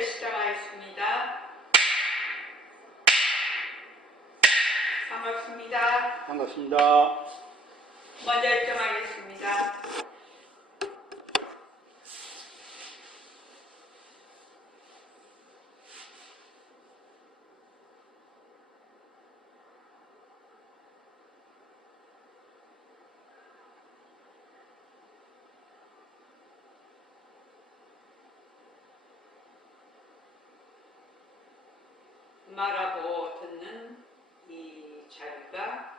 검사를 시작하겠습니다. 반갑습니다. 반갑습니다. 먼저 일정하겠습니다. 말하고 듣는 이 자리가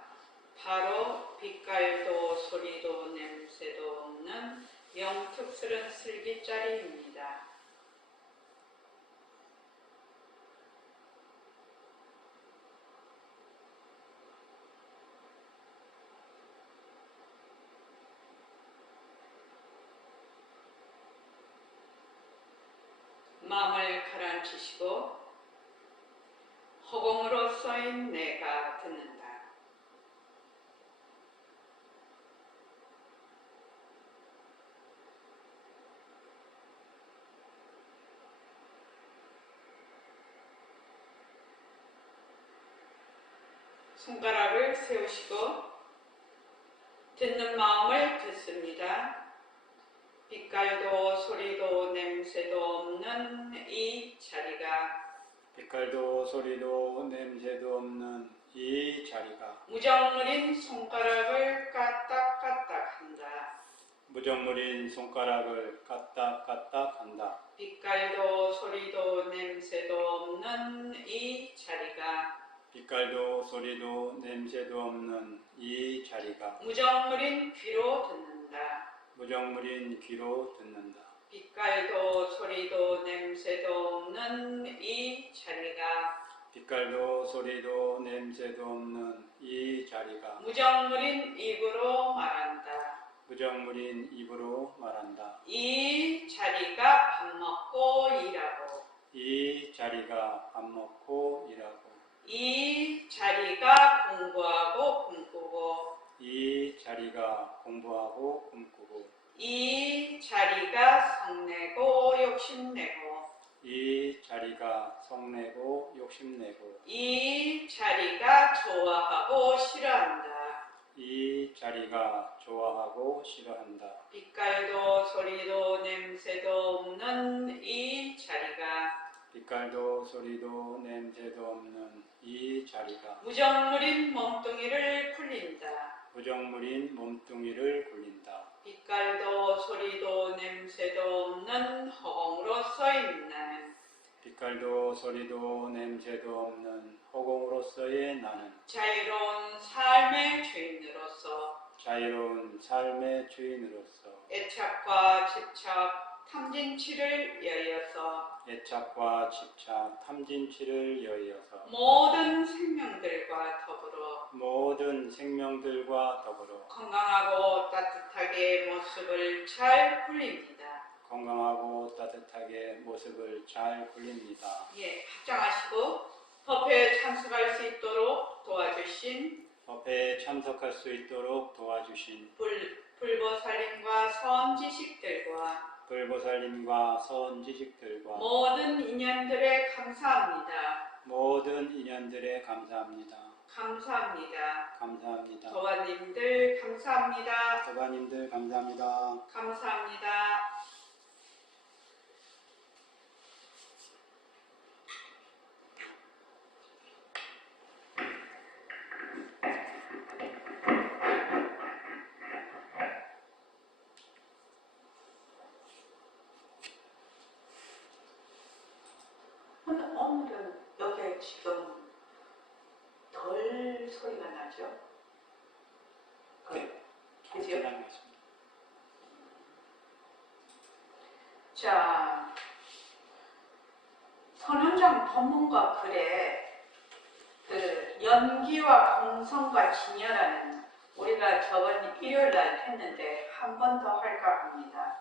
바로 빛깔도 소리도 냄새도 없는 영특스런 슬기자리입니다. 마음을 가라앉히시고 허공으로 써인 내가 듣는다. 손가락을 세우시고 듣는 마음을 듣습니다. 빛깔도 소리도 냄새도 없는 이 자리가 빛깔도 소리도 냄새도 없는 이 자리가 무정물인 손가락을 까딱까딱 한다. 무정물인 손가락을 까딱까딱 한다. 빛깔도 소리도 냄새도 없는 이 자리가 빛깔도 소리도 냄새도 없는 이 자리가 무정물인 귀로 듣는다. 무정물인 귀로 듣는다. 빛깔도 소리도 냄새도 없는 이 자리가 빛깔도 소리도 냄새도 없는 이 자리가 무정물인 입으로 말한다. 무정물인 입으로 말한다. 이 자리가 밥 먹고 일하고 이 자리가 밥 먹고 일하고 이 자리가 공부하고 꿈꾸고 이 자리가 공부하고 꿈꾸고 이 자리가 성내고 욕심내고 이 자리가 성내고 욕심내고 이 자리가 좋아하고 싫어한다. 이 자리가 좋아하고 싫어한다. 빛깔도 소리도 냄새도 없는 이 자리가 빛깔도 소리도 냄새도 없는 이 자리가 무정물인 몸뚱이를 굴린다. 무정물인 몸뚱이를 굴린다. 빛깔도 소리도 냄새도 없는 허공으로 써있는 나는 빛깔도 소리도 냄새도 없는 허공으로서의 나는 자유로운 삶의 주인으로서 자유로운 삶의 주인으로서 애착과 집착, 탐진치를 여여서 애착과 집착, 탐진치를 여의어서 모든 생명들과 더불어 모든 생명들과 더불어 건강하고 따뜻하게 모습을 잘 굴립니다. 건강하고 따뜻하게 모습을 잘 굴립니다. 예, 합장하시고 법회에 참석할 수 있도록 도와주신 법회에 참석할 수 있도록 도와주신 불보살님과 선지식들과 불보살님과 선지식들과 모든 인연들에 감사합니다. 모든 인연들에 감사합니다. 감사합니다. 감사합니다. 도반님들 감사합니다. 도반님들 감사합니다. 감사합니다. 오늘은 여기에 지금 덜 소리가 나죠? 네. 그죠? 감사합니다. 자, 선원장 법문과 글에 그 연기와 공성과 진여라는 우리가 저번 일요일날 했는데 한 번 더 할까 합니다.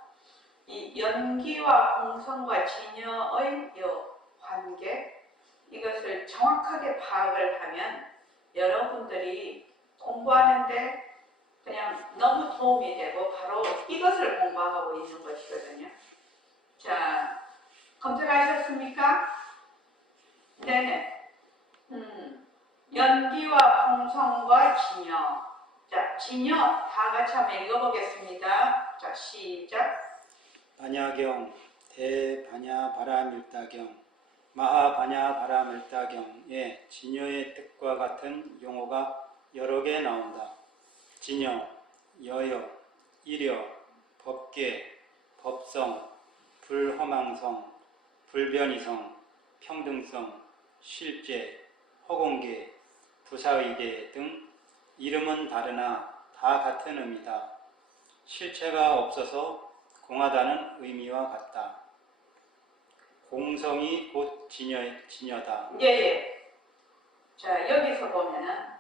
이 연기와 공성과 진여의 이 관계, 이것을 정확하게 파악을 하면 여러분들이 공부하는데 그냥 너무 도움이 되고 바로 이것을 공부하고 있는 것이거든요. 자, 검색하셨습니까? 읽어보셨습니까? 네네. 연기와 공성과 진여. 자, 진여 다 같이 한번 읽어보겠습니다. 자, 시작. 반야경, 대반야바라밀다경, 마하반야바라밀다경의 진여의 뜻과 같은 용어가 여러 개 나온다. 진여, 여여, 이려, 법계, 법성, 불허망성, 불변이성, 평등성, 실제, 허공계, 부사의계 등 이름은 다르나 다 같은 의미다. 실체가 없어서 공하다는 의미와 같다. 공성이 곧 진여다. 예. 자, 여기서 보면은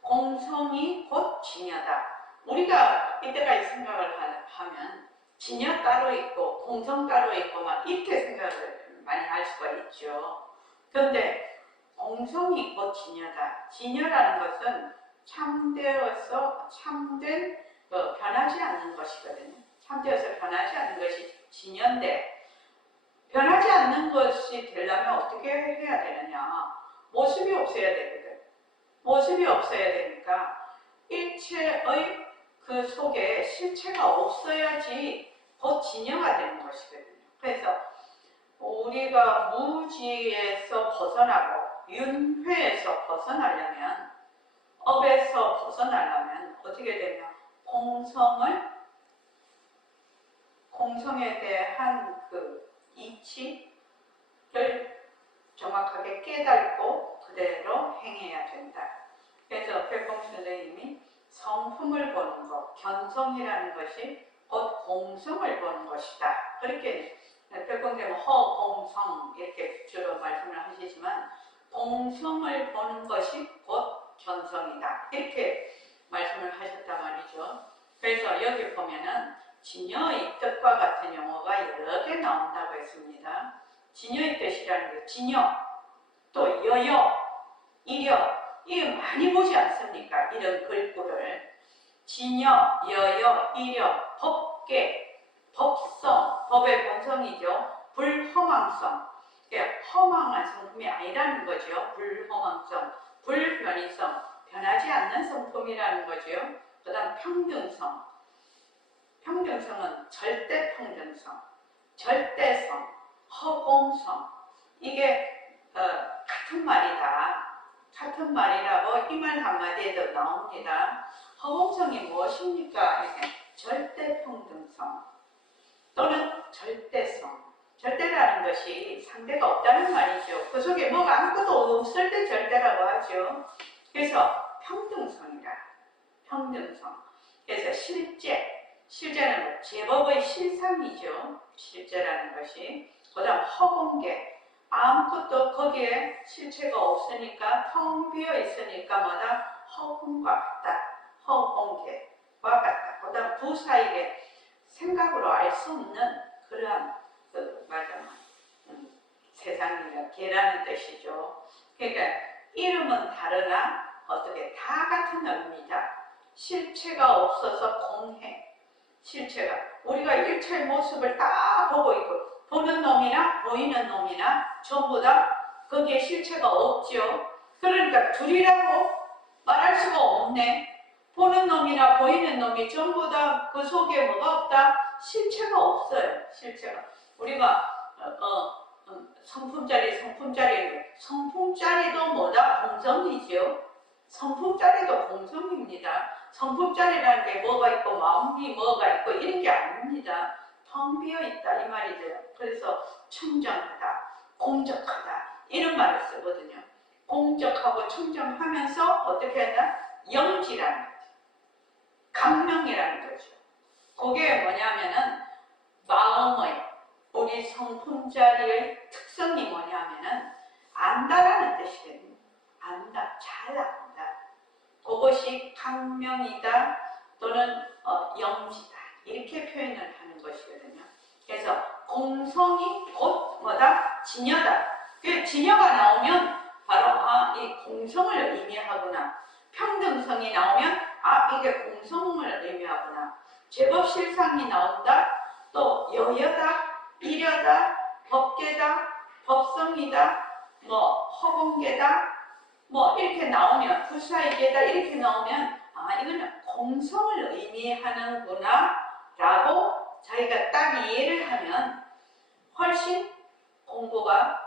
공성이 곧 진여다. 우리가 이때까지 생각을 하면 진여 따로 있고 공성 따로 있고 막 이렇게 생각을 많이 할 수가 있죠. 그런데 공성이 곧 진여다. 진여라는 것은 참된 변하지 않는 것이거든요. 참되어서 변하지 않는 것이 진여인데, 변하지 않는 것이 되려면 어떻게 해야 되느냐? 모습이 없어야 되거든. 모습이 없어야 되니까 일체의 그 속에 실체가 없어야지 곧 진여가 되는 것이거든요. 그래서 우리가 무지에서 벗어나고 윤회에서 벗어나려면, 업에서 벗어나려면 어떻게 되냐? 공성에 대한 그 이치를 정확하게 깨닫고 그대로 행해야 된다. 그래서 백봉 선생님이 성품을 보는 것, 견성이라는 것이 곧 공성을 보는 것이다. 그렇게 백봉쌤은 허공성 이렇게 주로 말씀을 하시지만 공성을 보는 것이 곧 견성이다. 이렇게 말씀을 하셨단 말이죠. 그래서 여기 보면은 진여의 뜻과 같은 용어가 여러 개 나온다고 했습니다. 진여의 뜻이라는 게 진여, 또 여여, 이려, 이게 많이 보지 않습니까? 이런 글구를. 진여, 여여, 이려, 법계, 법성, 법의 본성이죠. 불허망성, 그러니까 허망한 성품이 아니라는 거죠. 불허망성, 불변이성, 변하지 않는 성품이라는 거죠. 그 다음 평등성, 평등성은 절대 평등성, 절대성, 허공성, 이게 같은 말이다. 같은 말이라고 이 말 한마디에도 나옵니다. 허공성이 무엇입니까? 절대 평등성 또는 절대성. 절대라는 것이 상대가 없다는 말이죠. 그 속에 뭐가 아무것도 없을 때 절대라고 하죠. 그래서 평등성이다. 평등성. 그래서 실제는 제법의 실상이죠. 실제라는 것이. 그 다음 허공계. 아무것도 거기에 실체가 없으니까 텅 비어 있으니까 마다 허공과 같다. 허공계와 같다. 그 다음 부사에게 생각으로 알 수 없는 그러한 세상이라 개라는 뜻이죠. 그러니까 이름은 다르나 어떻게 다 같은 의미다. 실체가 없어서 공해. 실체가 우리가 일체의 모습을 다 보고 있고 보는 놈이나 보이는 놈이나 전부 다 거기에 실체가 없죠. 그러니까 둘이라고 말할 수가 없네. 보는 놈이나 보이는 놈이 전부 다 그 속에 뭐가 없다? 실체가 없어요. 실체가. 우리가 성품짜리도 뭐다? 공성이죠. 성품짜리도 공성입니다. 성품짜리라는 게 뭐가 있고 마음이 뭐가 있고 이런 게 아닙니다. 텅 비어 있다 이 말이죠. 그래서 청정하다, 공적하다 이런 말을 쓰거든요. 공적하고 청정하면서 어떻게 하냐? 영지라는 거죠. 감명이라는 거죠. 그게 뭐냐면은 마음의 우리 성품자리의 특성이 뭐냐면은 안다라는 뜻이거든요. 안다, 잘 안다. 그것이 강명이다 또는 영지다 이렇게 표현을 하는 것이거든요. 그래서 공성이 곧 뭐다? 진여다. 그 진여가 나오면 바로 이 공성을 의미하구나. 평등성이 나오면 이게 공성을 의미하구나. 제법 실상이 나온다. 또 여여다, 이려다, 법계다, 법성이다, 뭐 허공계다, 뭐 이렇게 나오면 부사이계다 이렇게 나오면 아 이거는 공성을 의미하는구나 라고 자기가 딱 이해를 하면 훨씬 공부가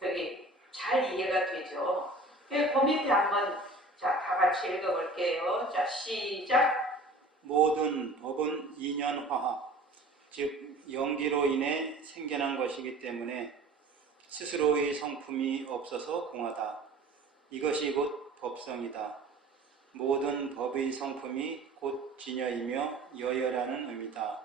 되게 잘 이해가 되죠. 그 밑에 한번 자, 다 같이 읽어볼게요. 자, 시작. 모든 법은 인연화합, 즉 연기로 인해 생겨난 것이기 때문에 스스로의 성품이 없어서 공하다. 이것이 곧 법성이다. 모든 법의 성품이 곧 진여이며 여여라는 의미다.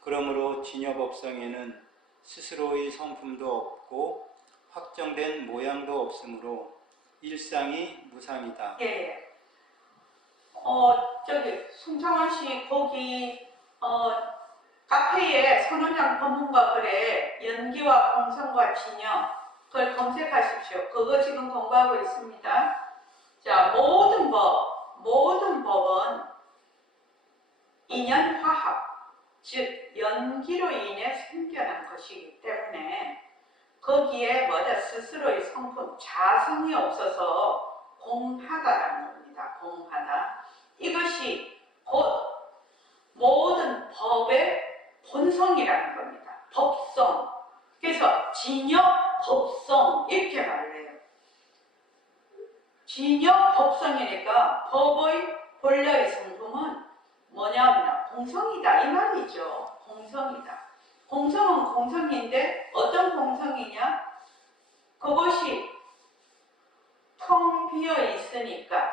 그러므로 진여법성에는 스스로의 성품도 없고 확정된 모양도 없으므로 일상이 무상이다. 예. 저기 송창원 씨 거기 카페에 선원장 법문과 글에 연기와 공성과 진여 그걸 검색하십시오. 그거 지금 공부하고 있습니다. 자, 모든 법은 인연화합, 즉 연기로 인해 생겨난 것이기 때문에 거기에 스스로의 성품, 자성이 없어서 공하다라는 겁니다. 공하다. 이것이 곧 모든 법의 본성이라는 겁니다. 법성. 그래서 진여, 법성 이렇게 말을 해요. 진여, 법성이니까 법의 본래의 성품은 뭐냐면 공성이다 이 말이죠. 공성이다. 공성은 공성인데 어떤 공성이냐? 그것이 텅 비어 있으니까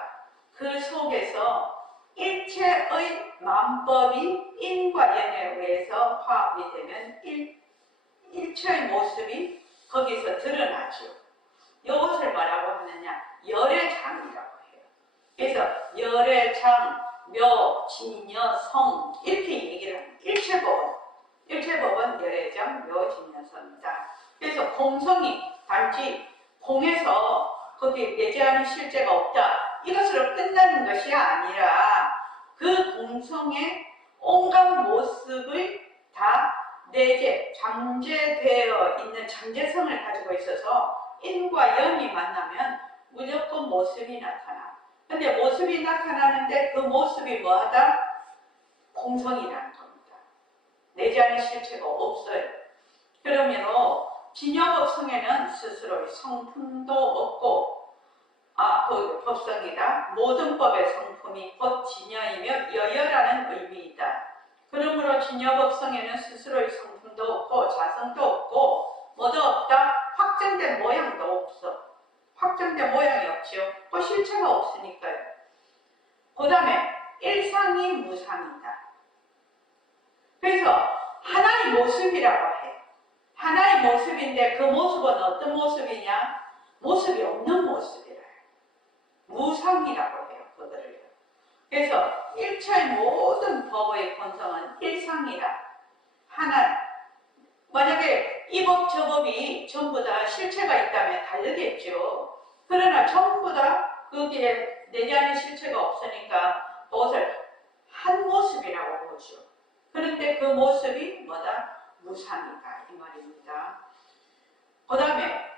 그 속에서 일체의 만법이 인과 연에 의해서 화합이 되면 일체의 모습이 거기서 드러나죠. 이것을 뭐라고 하느냐? 열애장이라고 해요. 그래서 열애장, 묘, 진여, 성 이렇게 얘기를 합니다. 일체법은 열애장, 묘, 진여, 성이다. 그래서 공성이 단지 공에서 거기 내재하는 실제가 없다. 이것으로 끝나는 것이 아니라 그 공성의 온갖 모습의 다 내재, 잠재되어 있는 잠재성을 가지고 있어서 인과 영이 만나면 무조건 모습이 나타나. 근데 모습이 나타나는데 그 모습이 뭐하다? 공성이라는 겁니다. 내재하는 실체가 없어요. 그러면 진여법성에는 스스로의 성품도 없고 그 법성이다. 모든 법의 성품이 곧 진여이며 여여라는 의미이다. 그러므로 진여법성에는 스스로의 성품도 없고 자성도 없고 뭐도 없다. 확정된 모양도 없어. 확정된 모양이 없지요. 그 실체가 없으니까요. 그 다음에 일상이 무상이다. 그래서 하나의 모습이라고 해. 하나의 모습인데 그 모습은 어떤 모습이냐? 모습이 없는 모습이라 해요. 무상이라고 해요. 그거를요. 그래서 일체의 모든 법의 본성은 일상이라. 하나. 만약에 이 법, 저 법이 전부 다 실체가 있다면 다르겠죠. 그러나 전부 다 거기에 내재하는 실체가 없으니까 그것을 한 모습이라고 보죠. 그런데 그 모습이 뭐다? 무상이다. 이 말입니다. 그 다음에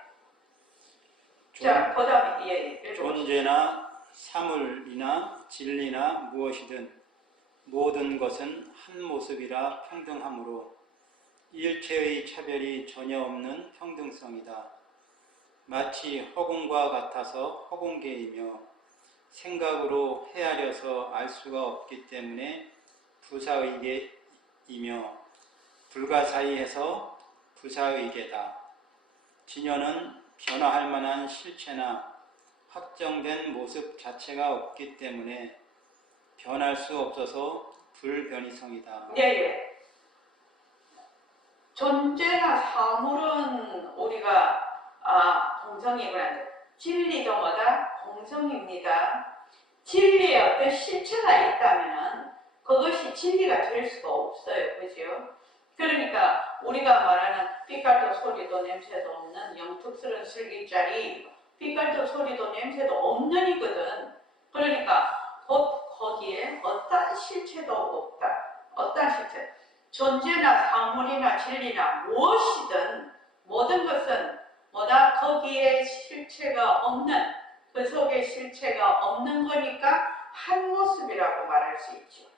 존재나 사물이나 진리나 무엇이든 모든 것은 한 모습이라 평등하므로 일체의 차별이 전혀 없는 평등성이다. 마치 허공과 같아서 허공계이며 생각으로 헤아려서 알 수가 없기 때문에 부사의계이며 불가사의해서 부사의계다. 진여는 변화할 만한 실체나 확정된 모습 자체가 없기 때문에 변할 수 없어서 불변이성이다. 예. 존재나 사물은 우리가 공성이구나. 진리도 뭐다? 공성입니다. 진리에 어떤 실체가 있다면 그것이 진리가 될 수가 없어요. 그죠? 그러니까 우리가 말하는 빛깔도 소리도 냄새도 없는 영특스러운 슬기짜리 빛깔도 소리도 냄새도 없는 이거든. 그러니까 곧 거기에 어떤 실체도 없다. 어떤 실체? 존재나 사물이나 진리나 무엇이든 모든 것은 뭐다? 거기에 실체가 없는, 그 속에 실체가 없는 거니까 한 모습이라고 말할 수 있죠.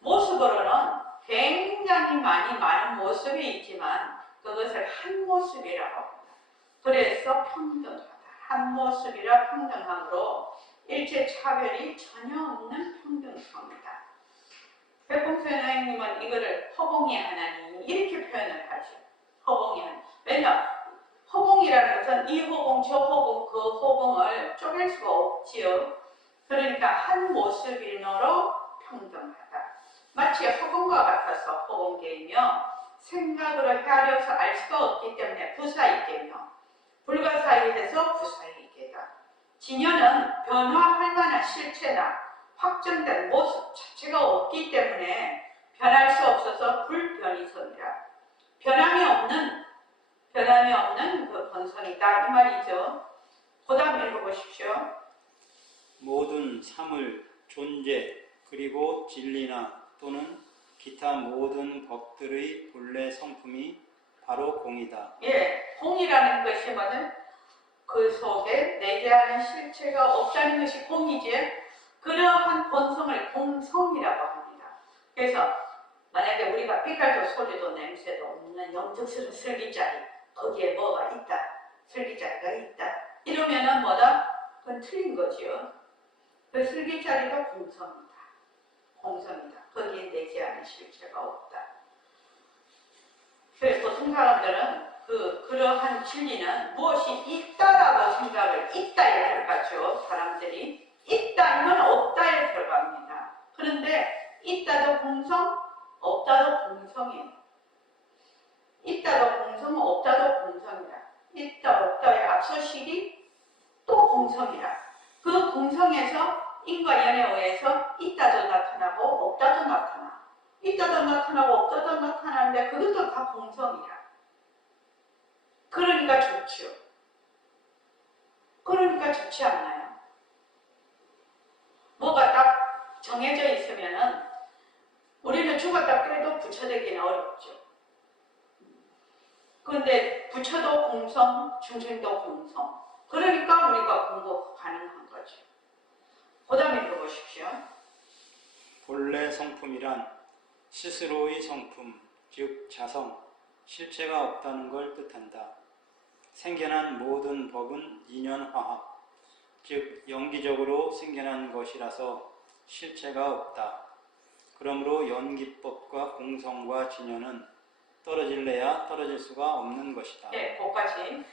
모습으로는 굉장히 많은 모습이 있지만 그것을 한 모습이라고 합니다. 그래서 평등하다. 한 모습이라 평등함으로 일체 차별이 전혀 없는 평등성이다. 백봉 선생님은 이거를 허공의 하나님 이렇게 표현을 하죠. 허공의 하나님. 왜냐? 허공이라는 것은 이 허공, 저 허공, 그 허공을 쪼갤 수가 없지요. 그러니까 한 모습이너로 평등하다. 마치 허공과 같아서 허공계이며 생각으로 헤아려서 알 수가 없기 때문에 부사이계며 불가사의해서 부사이계다. 진여는 변화할 만한 실체나 확정된 모습 자체가 없기 때문에 변할 수 없어서 불변이성이라. 변함이 없는 그 본성이다 이 말이죠. 그 다음 읽어보십시오. 모든 사물, 존재, 그리고 진리나 또는 기타 모든 법들의 본래 성품이 바로 공이다. 예, 공이라는 것이 뭐는 그 속에 내재하는 실체가 없다는 것이 공이지. 그러한 본성을 공성이라고 합니다. 그래서 만약에 우리가 빛깔도 소리도 냄새도 없는 영특스러운 슬기자리, 거기에 뭐가 있다, 슬기자리가 있다, 이러면은 뭐다? 그건 틀린 거지요. 그 슬기자리가 공성이다. 공성이다. 거기에 내재하는 실체가 없다. 그래서 보통 사람들은 그러한 진리는 무엇이 있다라고 생각을 있다에 들어가죠. 사람들이 있다면 없다에 들어갑니다. 그런데 있다도 공성, 없다도 공성이에요. 있다도 공성, 없다도 공성이라. 있다 없다의 앞서시기 또 공성이라. 그 공성에서 인과연에 의해서 있다도 나타나고 없다도 나타나. 있다도 나타나고 없다도 나타나는데 그것도 다 공성이라. 그러니까 좋죠. 그러니까 좋지 않나요? 뭐가 딱 정해져 있으면은 우리는 죽었다 깨도 부처되기는 어렵죠. 그런데 부처도 공성, 중생도 공성. 그러니까 우리가 공부 가능한 거죠. 그 다음에 읽어보십시오. 본래 성품이란 스스로의 성품, 즉 자성, 실체가 없다는 걸 뜻한다. 생겨난 모든 법은 인연화합, 즉 연기적으로 생겨난 것이라서 실체가 없다. 그러므로 연기법과 공성과 진연은 떨어질래야 떨어질 수가 없는 것이다. 네, 그것까지.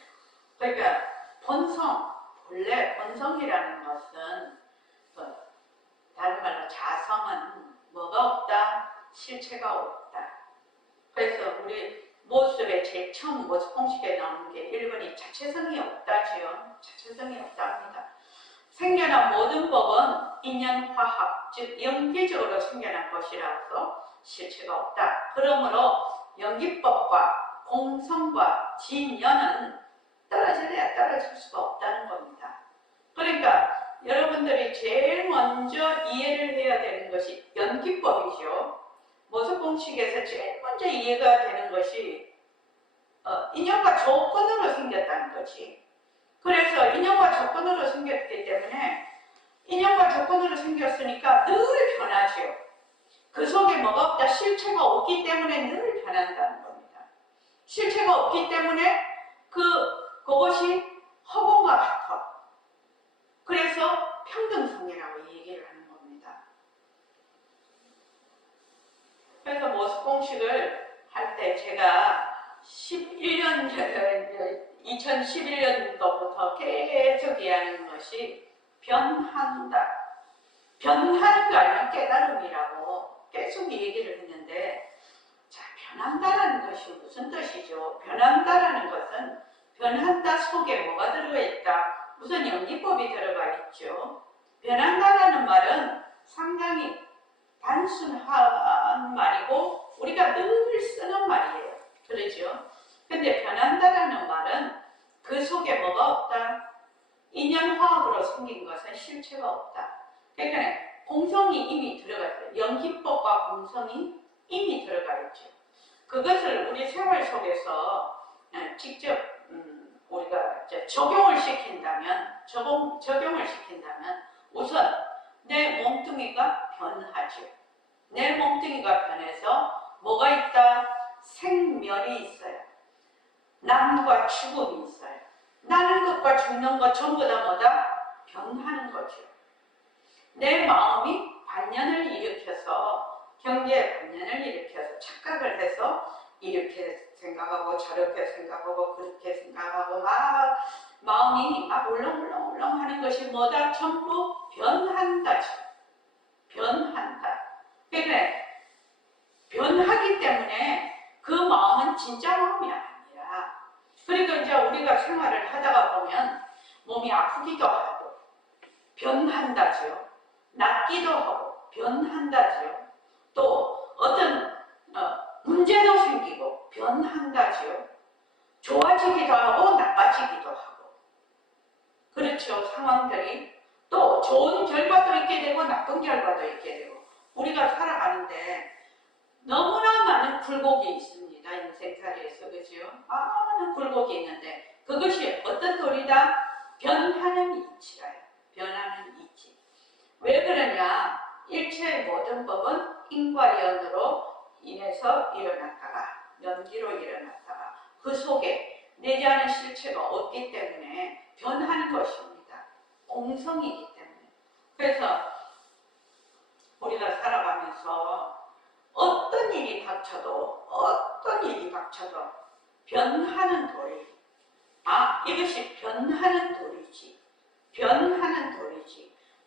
그러니까 본성, 본래 본성이라는 것은 다른 말로 자성은 뭐가 없다? 실체가 없다. 그래서 우리 모습에 제일 처음 모습 공식에 나오는 게 1번이 자체성이 없다지요. 자체성이 없다 합니다. 생겨난 모든 법은 인연화합, 즉 연기적으로 생겨난 것이라서 실체가 없다. 그러므로 연기법과 공성과 진연은 떨어질래야 떨어질 수가 없다는 겁니다. 그러니까 여러분들이 제일 먼저 이해를 해야 되는 것이 연기법이죠. 모습 공식에서 제일 먼저 이해가 되는 것이 인연과 조건으로 생겼다는 거지. 그래서 인연과 조건으로 생겼기 때문에 인연과 조건으로 생겼으니까 늘 변하죠. 그 속에 뭐가 없다? 실체가 없기 때문에 늘 변한다는 겁니다. 실체가 없기 때문에 그것이 허공과 같아. 그래서 평등성이라고 얘기를 하는 겁니다. 그래서 모습 공식을 할 때 제가 2011년도부터 계속 이해하는 것이 변한다. 변하는 거 아니면 깨달음이라고 계속 얘기를 했는데, 자, 변한다라는 것이 무슨 뜻이죠? 변한다라는 것은 변한다 속에 뭐가 들어가 있다? 무슨 연기법이 들어가 있죠. 변한다라는 말은 상당히 단순한 말이고 우리가 늘 쓰는 말이에요. 그렇죠? 근데 변한다라는 말은 그 속에 뭐가 없다? 인연화합으로 생긴 것은 실체가 없다. 그러니까 공성이 이미 들어갔어요. 연기법과 공성이 이미 들어가 있죠. 그것을 우리 생활 속에서 직접 우리가 이제 적용을 시킨다면 우선 내 몸뚱이가 변하죠. 내 몸뚱이가 변해서 뭐가 있다? 생멸이 있어요. 남과 죽음이 있어요. 나는 것과 죽는 것 전부 다 뭐다? 변하는 거죠. 내 마음이 반연을 일으켜서 경계의 반연을 일으켜서 착각을 해서 이렇게 생각하고 저렇게 생각하고 그렇게 생각하고 막 마음이 막 울렁울렁울렁 하는 것이 뭐다? 전부 변한다죠. 변한다. 그래 변하기 때문에 그 마음은 진짜 마음이 아니라 그러니까 이제 우리가 생활을 하다가 보면 몸이 아프기도 하고 변한다죠. 낫기도 하고 변한다죠. 또 어떤 문제도 생기고 변한다죠. 좋아지기도 하고 나빠지기도 하고 그렇죠. 상황들이 또 좋은 결과도 있게 되고 나쁜 결과도 있게 되고 우리가 살아가는데 너무나 많은 굴곡이 있습니다. 인생살이에서 그죠? 많은 굴곡이 있는데 그것이 어떤 돌이다? 변하는 이치라요. 변하는 이치. 왜 그러냐? 일체의 모든 법은 인과연으로 인해서 일어났다가 연기로 일어났다가 그 속에 내지 않은 실체가 없기 때문에 변하는 것입니다. 공성이기 때문에. 그래서 우리가 살아가면서 어떤 일이 닥쳐도 변하는 도리. 이것이 변하는 도리지.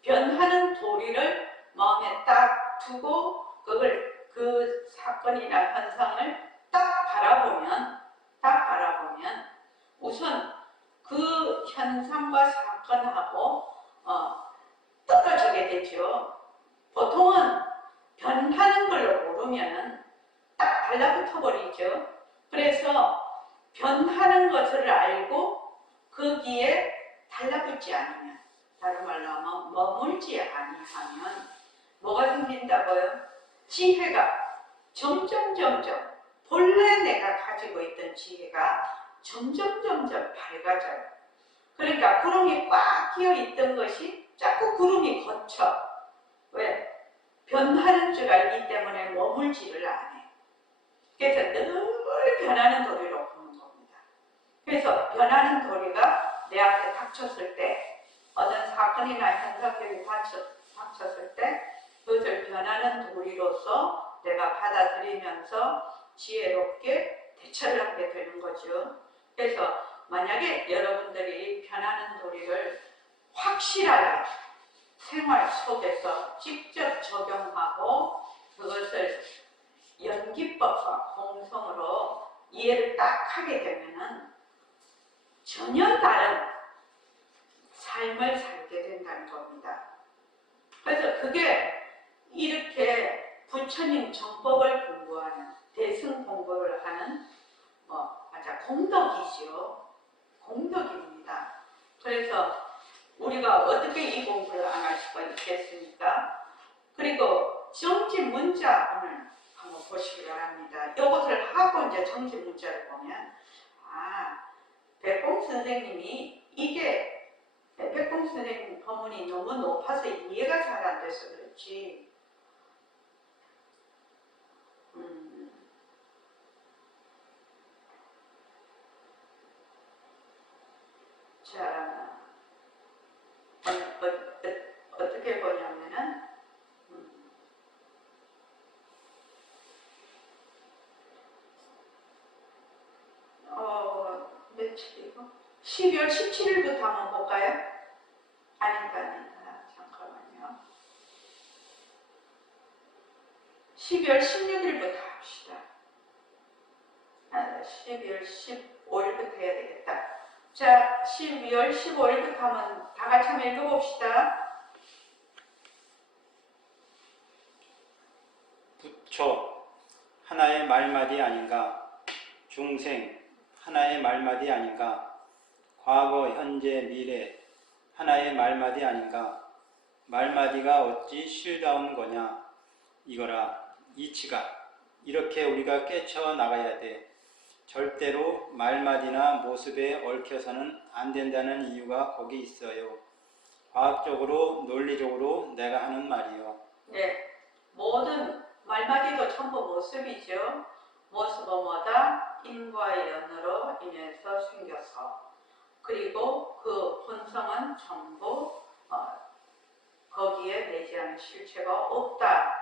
변하는 도리를 마음에 딱 두고 그걸 그 사건이나 현상을 딱 바라보면 우선 그 현상과 사건하고 떨어지게 되죠. 보통은 변하는 걸로 모르면 딱 달라붙어 버리죠. 그래서 변하는 것을 알고 거기에 달라붙지 않으면 다른 말로 하면 머물지 아니하면 뭐가 생긴다고요? 지혜가 점점 본래 내가 가지고 있던 지혜가 점점 밝아져요. 그러니까 구름이 꽉 끼어 있던 것이 자꾸 구름이 걷혀. 왜? 변하는 줄 알기 때문에 머물지를 않아요. 그래서 늘 변하는 도리로 보는 겁니다. 그래서 변하는 도리가 내 앞에 닥쳤을 때 어떤 사건이나 현상들이 닥쳤을 때 그것을 변하는 도리로서 내가 받아들이면서 지혜롭게 대처를 하게 되는 거죠. 그래서 만약에 여러분들이 변하는 도리를 확실하게 생활 속에서 직접 적용하고 그것을 연기법과 공성으로 이해를 딱 하게 되면은 전혀 다른 삶을 살게 된다는 겁니다. 그래서 그게 이렇게 부처님 정법을 공부하는 대승 공부를 하는 공덕이죠. 공덕입니다. 그래서 우리가 어떻게 이 공부를 안 할 수가 있겠습니까? 그리고 정지 문자 오늘 한번 보시기 바랍니다. 이것을 하고 이제 정지 문자를 보면 백봉 선생님이 이게 백봉 선생님 법문이 너무 높아서 이해가 잘 안 돼서 그렇지. 자, 어떻게 보냐면은 며칠이고 12월 17일부터 한번 볼까요? 아니다 잠깐만요. 12월 16일부터 합시다. 12월 15일부터 해야 되겠다. 자, 12월 15일부터 한번 다 같이 한번 읽어봅시다. 부처 하나의 말마디 아닌가? 중생 하나의 말마디 아닌가? 과거, 현재, 미래 하나의 말마디 아닌가? 말마디가 어찌 실다운 거냐? 이거라 이치가 이렇게 우리가 깨쳐 나가야 돼. 절대로 말마디나 모습에 얽혀서는 안 된다는 이유가 거기 있어요. 과학적으로, 논리적으로 내가 하는 말이요. 네, 모든 말마디도 전부 모습이죠. 모습은 뭐다? 인과 연으로 인해서 생겨서 그리고 그 본성은 전부 거기에 내재하는 실체가 없다.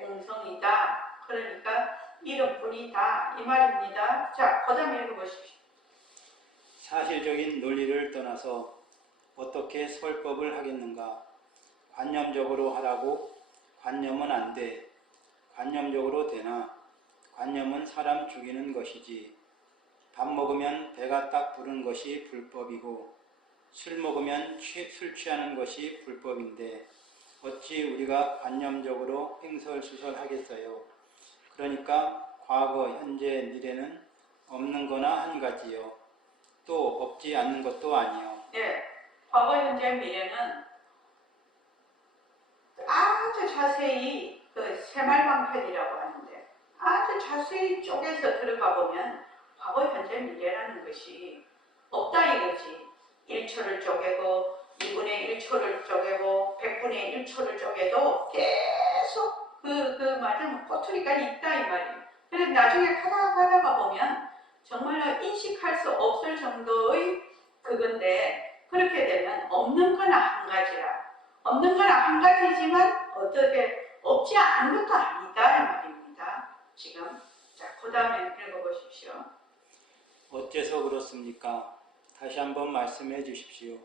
공성이다. 그러니까 이름뿐이다. 이 말입니다. 자, 그 다음 읽어보십시오. 사실적인 논리를 떠나서 어떻게 설법을 하겠는가? 관념적으로 하라고? 관념은 안 돼. 관념적으로 되나? 관념은 사람 죽이는 것이지. 밥 먹으면 배가 딱 부른 것이 불법이고 술 먹으면 술 취하는 것이 불법인데 어찌 우리가 관념적으로 횡설수설하겠어요. 그러니까 과거, 현재, 미래는 없는 거나 한 가지요. 또 없지 않는 것도 아니요. 네, 과거, 현재, 미래는 아주 자세히 그 새말방편이라고 하는데 아주 자세히 쪼개서 들어가 보면 과거, 현재, 미래라는 것이 없다 이거지. 1초를 쪼개고 2분의 1초를 쪼개고 100분의 1초를 쪼개도 계속 맞으면 꼬투리가 있다 이 말이에요. 그래서 나중에 가다가 보면 정말로 인식할 수 없을 정도의 그건데 그렇게 되면 없는 거나 한 가지라. 없는 거나 한 가지지만 어떻게 없지 않은 것도 아니다 이 말입니다. 지금 자, 그 다음에 읽어보십시오. 어째서 그렇습니까? 다시 한번 말씀해 주십시오.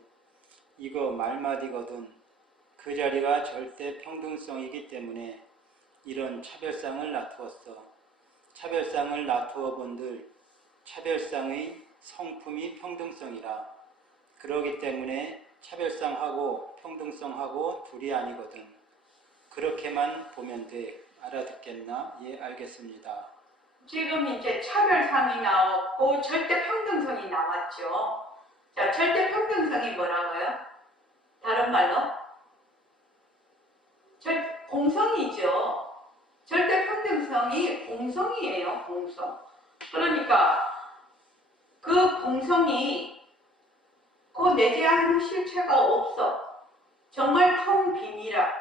이거 말마디거든. 그 자리가 절대 평등성이기 때문에 이런 차별상을 놔두었어. 차별상을 놔두어 본들 차별상의 성품이 평등성이라. 그러기 때문에 차별상하고 평등성하고 둘이 아니거든. 그렇게만 보면 돼. 알아듣겠나? 예, 알겠습니다. 지금 이제 차별상이 나왔고 절대평등성이 나왔죠. 자, 절대평등성이 뭐라고요? 다른 말로? 공성이죠. 절대평등성이 공성이에요. 공성. 그러니까 그 공성이 그 내재하는 실체가 없어. 정말 텅 빈이라.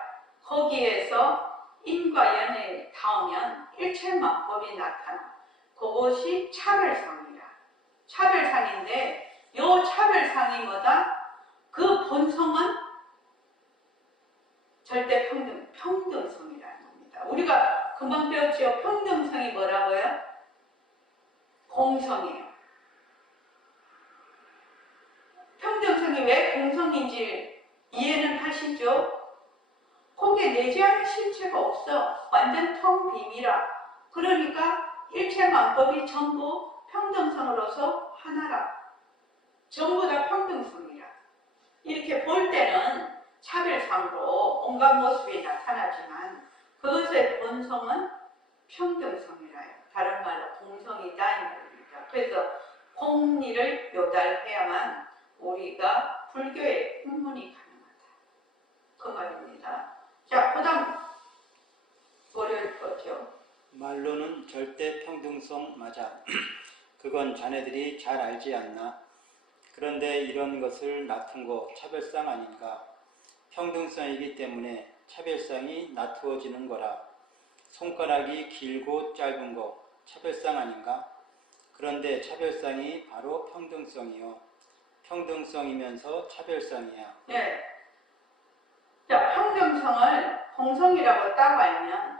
거기에서 인과 연에 닿으면 일체만법이 나타나. 그것이 차별상이라. 차별상인데 요 차별상이 뭐다? 그 본성은 절대 평등성이라는 겁니다. 우리가 금방 배웠죠? 평등성이 뭐라고요? 공성이에요. 평등성이 왜 공성인지 이해는 하시죠? 거기에 내재하는 실체가 없어. 완전 텅 빈이라. 그러니까 일체만법이 전부 평등성으로서 하나라. 전부 다 평등성이라. 이렇게 볼 때는 차별상으로 온갖 모습이 나타나지만 그것의 본성은 평등성이라요. 다른 말로 공성이다 이 말입니다. 그래서 공리를 요달해야만 우리가 불교의 입문이 가능하다. 그 말입니다. 자, 그 다음 월요일 거죠. 말로는 절대 평등성 맞아. 그건 자네들이 잘 알지 않나? 그런데 이런 것을 놔둔 거 차별상 아닌가? 평등성이기 때문에 차별상이 놔두어지는 거라. 손가락이 길고 짧은 거 차별상 아닌가? 그런데 차별상이 바로 평등성이요. 평등성이면서 차별상이야. 네. 자, 평등성을 공성이라고 딱 알면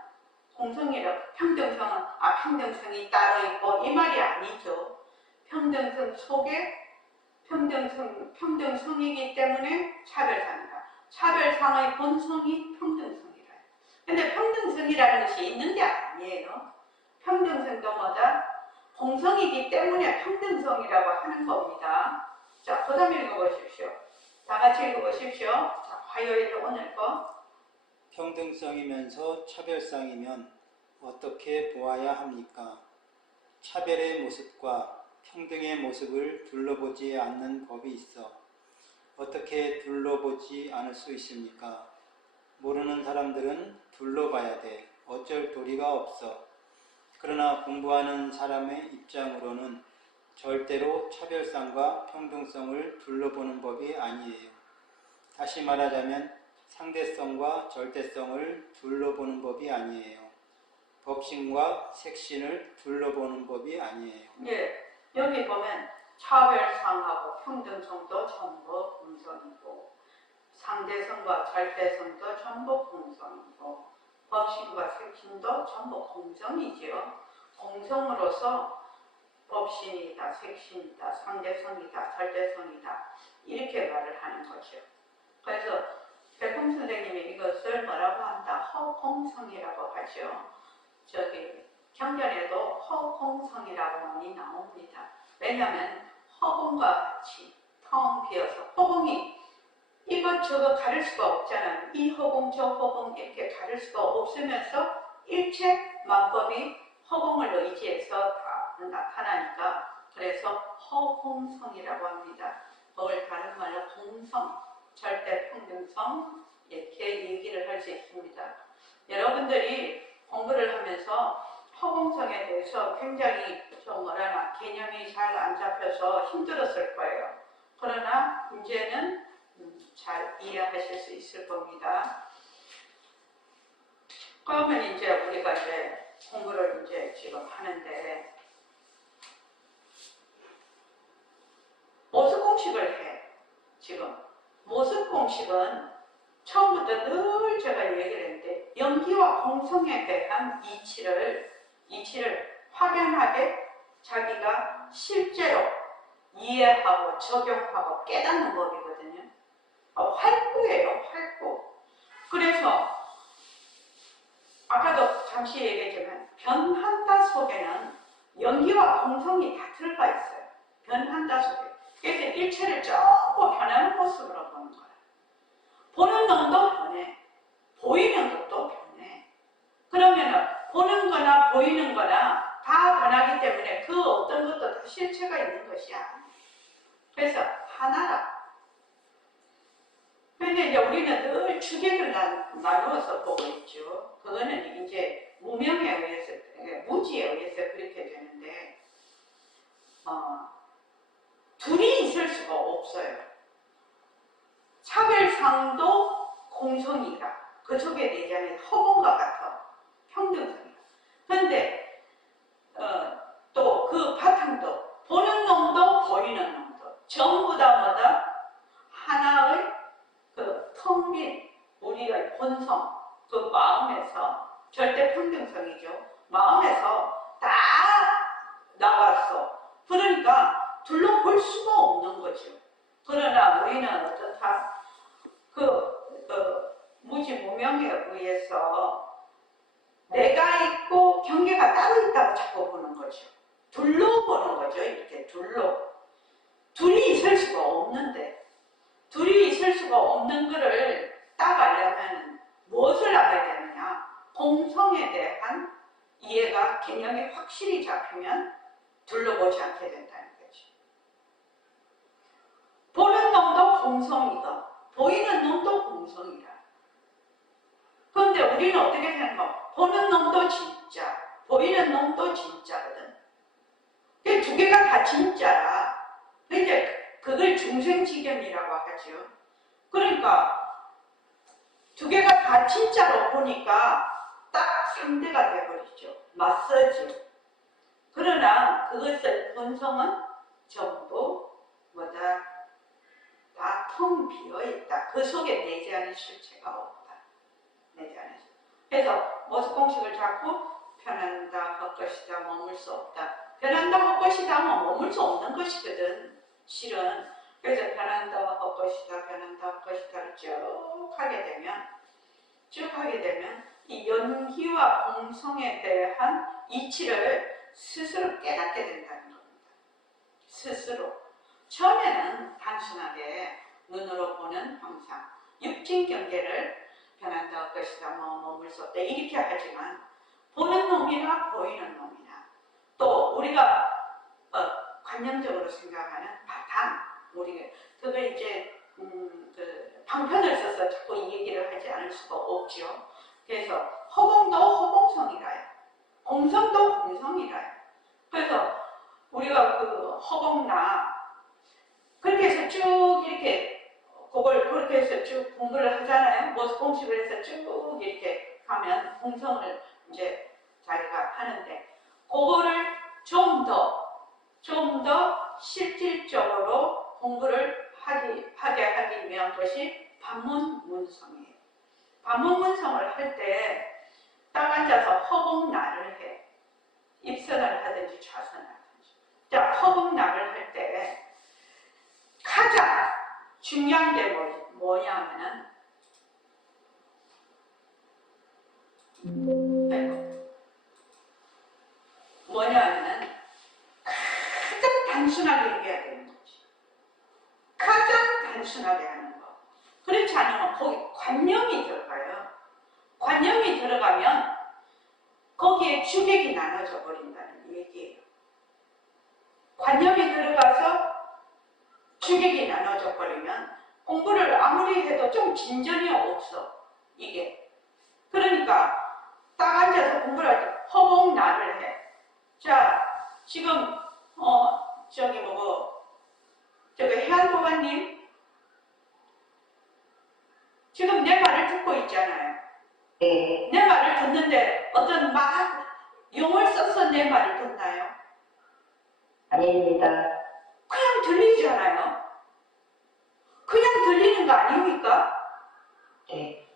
공성이라고 평등성은 평등성이 따로 있고 이 말이 아니죠. 평등성 속에 평등성이기 때문에 차별상이다. 차별상의 본성이 평등성이라. 근데 평등성이라는 것이 있는 게 아니에요. 평등성도 뭐다? 공성이기 때문에 평등성이라고 하는 겁니다. 자, 그 다음에 읽어보십시오. 다 같이 읽어보십시오. 자, 화요일 오늘 거. 평등성이면서 차별상이면 어떻게 보아야 합니까? 차별의 모습과 평등의 모습을 둘러보지 않는 법이 있어. 어떻게 둘러보지 않을 수 있습니까? 모르는 사람들은 둘러봐야 돼. 어쩔 도리가 없어. 그러나 공부하는 사람의 입장으로는 절대로 차별성과 평등성을 둘러보는 법이 아니에요. 다시 말하자면 상대성과 절대성을 둘러보는 법이 아니에요. 법신과 색신을 둘러보는 법이 아니에요. 예, 여기 보면 차별성하고 평등성도 전부 공성이고 상대성과 절대성도 전부 공성이고 법신과 색신도 전부 공성이지요. 공성으로서 법신이다, 색신이다, 상대성이다, 절대성이다 이렇게 말을 하는 거죠. 그래서 백범 선생님이 이것을 뭐라고 한다? 허공성이라고 하죠. 저기 경전에도 허공성이라고 많이 나옵니다. 왜냐하면 허공과 같이 텅 비어서 허공이 이것저것 가릴 수가 없잖아요. 이 허공 저 허공 이렇게 가릴 수가 없으면서 일체 만법이 허공을 의지해서 다 나타나니까 그래서 허공성이라고 합니다. 그걸 다른 말로 공성, 절대 평등성 이렇게 얘기를 할 수 있습니다. 여러분들이 공부를 하면서 허공성에 대해서 굉장히 좀 뭐라나 개념이 잘 안 잡혀서 힘들었을 거예요. 그러나 이제는 잘 이해하실 수 있을 겁니다. 그러면 이제 우리가 이제 공부를 이제 지금 하는데 모습 공식을 해. 지금 모습 공식은 처음부터 늘 제가 얘기를 했는데 연기와 공성에 대한 이치를 확연하게 자기가 실제로 이해하고 적용하고 깨닫는 법이거든요. 활구예요, 활구. 그래서 아까도 잠시 얘기했지만 변한다 속에는 연기와 공성이 다 들어가 있어요. 변한다 속에. 그래서 일체를 전부 변하는 모습으로 보는 거예요. 보는 놈도 변해. 보이는 것도 변해. 그러면 보는 거나 보이는 거나 다 변하기 때문에 그 어떤 것도 다 실체가 있는 것이야. 그래서 하나라. 근데 이제 우리는 늘 주객을 나누어서 보고 있죠. 그거는 이제 무명에 의해서, 무지에 의해서 그렇게 되는데, 둘이 있을 수가 없어요. 차별상도 공성이라. 그쪽에 내장은 허공과 같아. 평등성이라. 그런데, 또 그 바탕도, 보는 놈도 보이는 놈도, 전부 다 뭐다? 하나의 그 텅 빈 우리의 본성, 그 마음에서 절대 평등성이죠. 마음에서 다 나왔어. 그러니까 둘러볼 수가 없는 거죠. 그러나 우리는 어떻다? 무지무명에 의해서 내가 있고 경계가 따로 있다고 자꾸 보는 거죠. 둘러보는 거죠. 이렇게 둘이 있을 수가 없는데 둘이 있을 수가 없는 것을 딱 알려면 무엇을 알아야 되느냐? 공성에 대한 이해가 개념이 확실히 잡히면 둘러보지 않게 된다는 거죠. 보는 놈도 공성이다. 보이는 놈도 공성이다. 그런데 우리는 어떻게 생각하면 보는 놈도 진짜, 보이는 놈도 진짜거든. 그 두 개가 다 진짜라. 근데 그걸 중생지견이라고 하죠. 그러니까 두 개가 다 진짜로 보니까 딱 상대가 되어버리죠. 맞서죠. 그러나 그것을 본성은 전부 뭐다? 다 텅 비어있다. 그 속에 내재하는 실체가 없다. 내재하는 실체. 그래서 모습 공식을 잡고 변한다, 헛것이다, 머물 수 없다. 변한다, 헛것이다 하면 머물 수 없는 것이거든. 실은. 그래서 변한다, 헛것이다, 변한다, 헛것이다를 쭉 하게 되면 이 연기와 공성에 대한 이치를 스스로 깨닫게 된다는 겁니다. 스스로. 처음에는 단순하게 눈으로 보는 형상, 육진 경계를 변한다, 헛것이다, 머물 수 없다 이렇게 하지만 보는 놈이나 보이는 놈이나 또 우리가 관념적으로 생각하는 바탕, 우리가 그걸 이제 그 방편을 써서 자꾸 이 얘기를 하지 않을 수가 없죠. 그래서 허공도 허공성이라요. 공성도 공성이라. 그래서 우리가 그 허공나 그렇게 해서 쭉 이렇게 그걸 그렇게 해서 쭉 공부를 하잖아요. 모습 공식을 해서 쭉 이렇게 가면 공성을 이제 자기가 하는데 그거를 좀 더 실질적으로 공부를 하게 하기 위한 것이 반문문성이에요. 반문문성을 할 때 딱 앉아서 허공나를 해. 입선을 하든지 좌선을 하든지. 자, 허공나를 할 때 가장 중요한 게 뭐냐면은 뭐냐면은 가장 단순하게 얘기해야 되는 거지. 가장 단순하게 하는 거. 그렇지 않으면 거기 관념이 들어가요. 관념이 들어가면 거기에 주객이 나눠져 버린다는 얘기예요. 관념이 들어가서 주객이 나눠져 버리면 공부를 아무리 해도 좀 진전이 없어. 이게. 그러니까 딱 앉아서 공부를 할 때 허공나를 해. 자, 지금 저기 해안도관님 지금 내 말을 듣고 있잖아요. 네, 내 말을 듣는데 어떤 막 용을 써서 내 말을 듣나요? 아닙니다. 그냥 들리잖아요. 그냥 들리는 거 아닙니까? 네,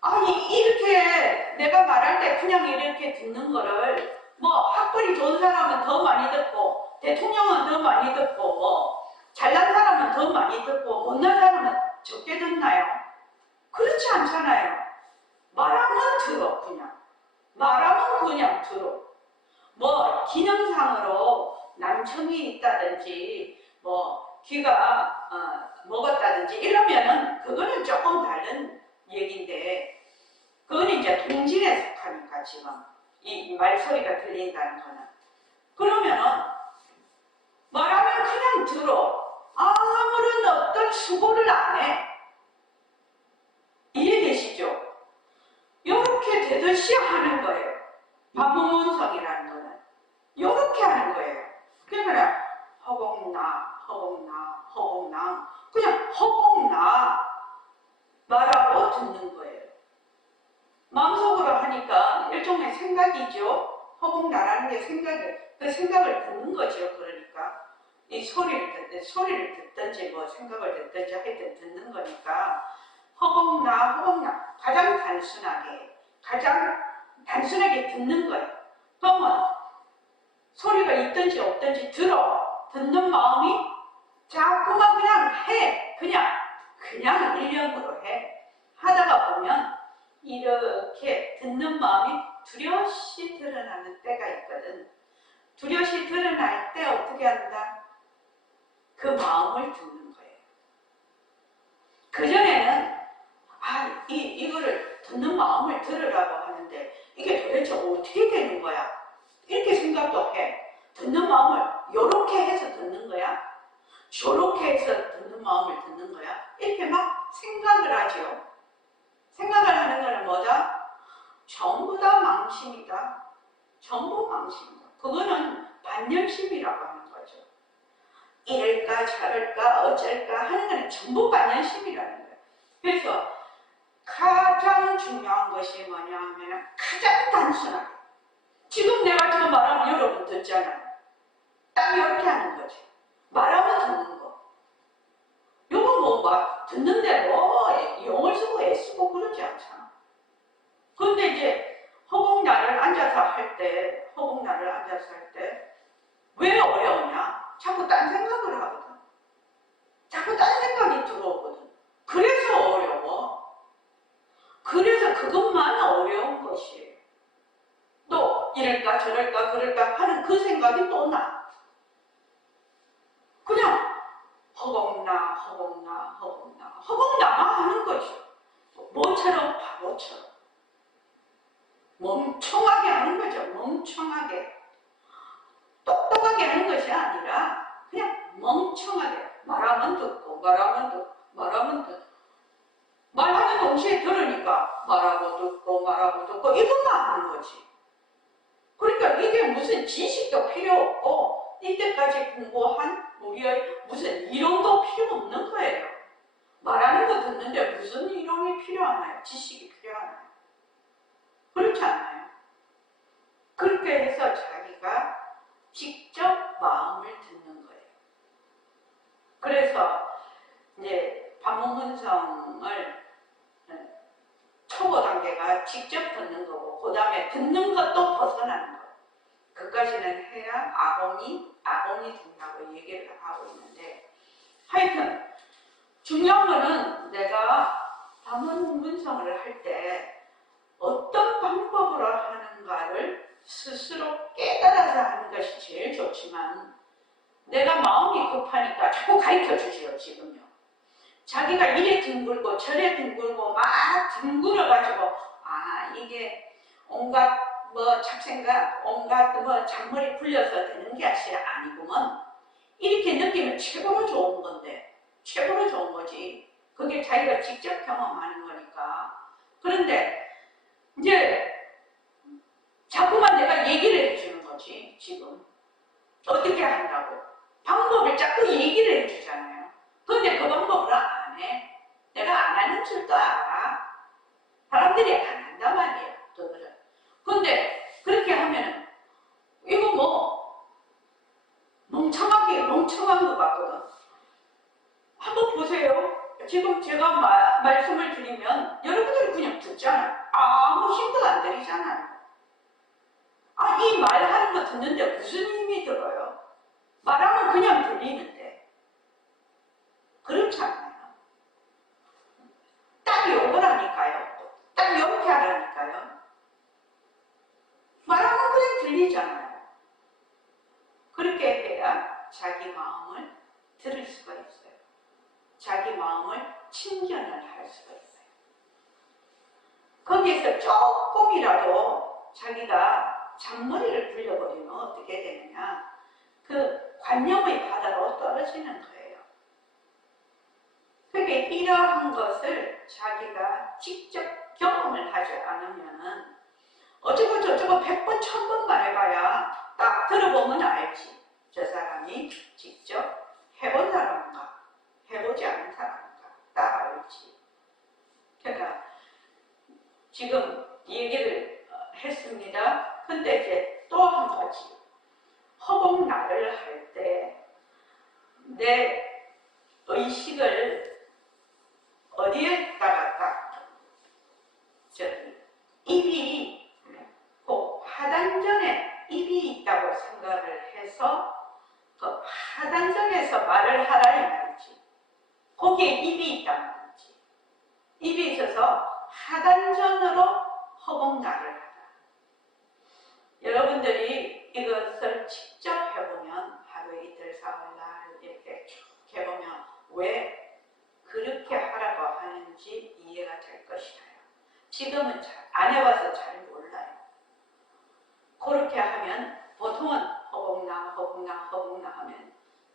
아니 이렇게 내가 말할 때 그냥 이렇게 듣는 거를 뭐 학벌이 좋은 사람은 더 많이 듣고 대통령은 더 많이 듣고 뭐 잘난 사람은 더 많이 듣고 못난 사람은 적게 듣나요? 그렇지 않잖아요. 말하면 들어 그냥. 말하면 그냥 들어. 뭐 기능상으로 난청이 있다든지 뭐 귀가 먹었다든지 이러면은 그거는 조금 다른 얘기인데 그건 이제 동진에 속하니까 지금 이 말소리가 들린다는 거는 그러면은 말하면 그냥 들어. 아무런 어떤 수고를 안 해. 이해되시죠? 이렇게 되듯이 하는 거예요. 반문문성이라는 거는 이렇게 하는 거예요. 그러면 허공나 그냥 허공나 말하고 듣는 거예요. 마음속으로 하니까 일종의 생각이죠. 허공나라는 게 그 생각을 듣는 거죠. 그러니까 이 소리를 듣든지 뭐 생각을 듣든지 하여튼 듣는 거니까 허공나 가장 단순하게 듣는 거예요. 그러면 소리가 있든지 없든지 들어. 듣는 마음이 자꾸만 그냥 해. 그냥 일념으로 해. 하다가 보면 이렇게 듣는 마음이 두려시 드러나는 때가 있거든. 두려시 드러날 때 어떻게 한다? 그 마음을 듣는 거예요. 그전에는 이거를 듣는 마음을 들으라고 하는데 이게 도대체 어떻게 되는 거야? 이렇게 생각도 해. 듣는 마음을 요렇게 해서 듣는 거야? 저렇게 해서 듣는 마음을 듣는 거야? 이렇게 막 생각을 하죠. 생각을 하는 거는 뭐다? 전부 다 망심이다. 전부 망심이다. 그거는 반연심이라고 하는 거죠. 이럴까 저럴까 어쩔까 하는 거는 전부 반연심이라는 거예요. 그래서 가장 중요한 것이 뭐냐 하면 가장 단순하게 지금 내가 지금 말하면 여러분 듣잖아요. 딱 이렇게 하는 거지. 말하면 듣는 거. 요거 뭐 듣는데 뭐 용을 쓰고 애쓰고 그러지 않잖아. 그런데 이제 허공나를 앉아서 할 때 왜 어려우냐? 자꾸 딴 생각을 하거든. 자꾸 딴 생각이 들어오거든. 그래서 어려워. 그래서 그것만 어려운 것이에요. 또 이럴까 저럴까 그럴까 하는 그 생각이 또 나. 그냥 허공나만 하는 거죠. 뭐처럼 바보처럼 멍청하게 하는 거죠. 멍청하게 똑똑하게 하는 것이 아니라 그냥 멍청하게 말하면 듣고 말하는 동시에 들으니까 말하고 듣고 이것만 하는 거지. 지식도 필요 없고 이때까지 공부한 우리의 무슨 이론도 필요 없는 거예요. 말하는 거 듣는데 무슨 이론이 필요하나요? 지식이 필요하나요? 그렇지 않나요? 그렇게 해서 자기가 직접 마음을 듣는 거예요. 그래서 이제 반문hun성을 초보 단계가 직접 듣는 거고, 그 다음에 듣는 것도 벗어나는 거. 그까지는 해야 아공이 된다고 얘기를 하고 있는데, 하여튼 중요한 거는 내가 반문hun성을 할 때 어떤 방법으로 하는가를 스스로 깨달아서 하는 것이 제일 좋지만, 내가 마음이 급하니까 자꾸 가르쳐 주세요. 지금요. 자기가 이래 뒹굴고 저래 뒹굴고 막 뒹굴어가지고, 아, 이게 온갖 뭐 잡생각, 온갖 뭐 잔머리 굴려서 되는 게 아니구먼. 이렇게 느끼면 최고로 좋은 건데, 최고로 좋은 거지. 그게 자기가 직접 경험하는 거니까. 그런데 이제 자꾸만 내가 얘기를 해주는 거지. 지금 어떻게 한다고 방법을 자꾸 얘기를 해주잖아요. 그런데 그 방법을 안 해. 내가 안 하는 줄도 알아. 사람들이 안 한단 말이에요. 그거를. 근데 그렇게 하면은 이거 뭐 멍청한 것 같거든. 한번 보세요. 지금 제가 말씀을 드리면 여러분들이 그냥 듣잖아요. 아무 힘도 안 들이잖아요. 아, 이 말하는 거 듣는데 무슨 힘이 들어요? 말하면 그냥 들리는데. 그렇지 않나요? 딱 욕을 하니까요. 딱 욕하라니까요. 말하면 그냥 들리잖아요. 그렇게 해야 자기 마음을 들을 수가 있어요. 자기 마음을 침견을 할 수가 있어요. 거기에서 조금이라도 자기가 잔머리를 굴려버리면 어떻게 되느냐? 그 관념의 바다로 떨어지는 거예요. 그게 이러한 것을 자기가 직접 경험을 하지 않으면은 어쩌고 저쩌고 100번, 1000번 말해봐야 딱 들어보면 알지. 저 사람이 직접 해본 사람인가, 해보지 않은 사람인가 딱 알지. 그러니까 지금 얘기를 했습니다. 근데 이제 또 한 가지. 허공날을 할 때 내 의식을 어디에다가 딱 저기 입이 그 하단전에 입이 있다고 생각을 해서 그 하단전에서 말을 하라 이 말이지. 거기에 입이 있단 말이지. 입이 있어서 하단전으로 허공날을 하라. 여러분들이 이것을 직접 해보면 하루 이틀 사흘날 이렇게 쭉 해보면 왜 그렇게 하라고 하는지 이해가 될 것이에요. 지금은 안 해봐서 잘 몰라요. 그렇게 하면 보통은 허공나 하면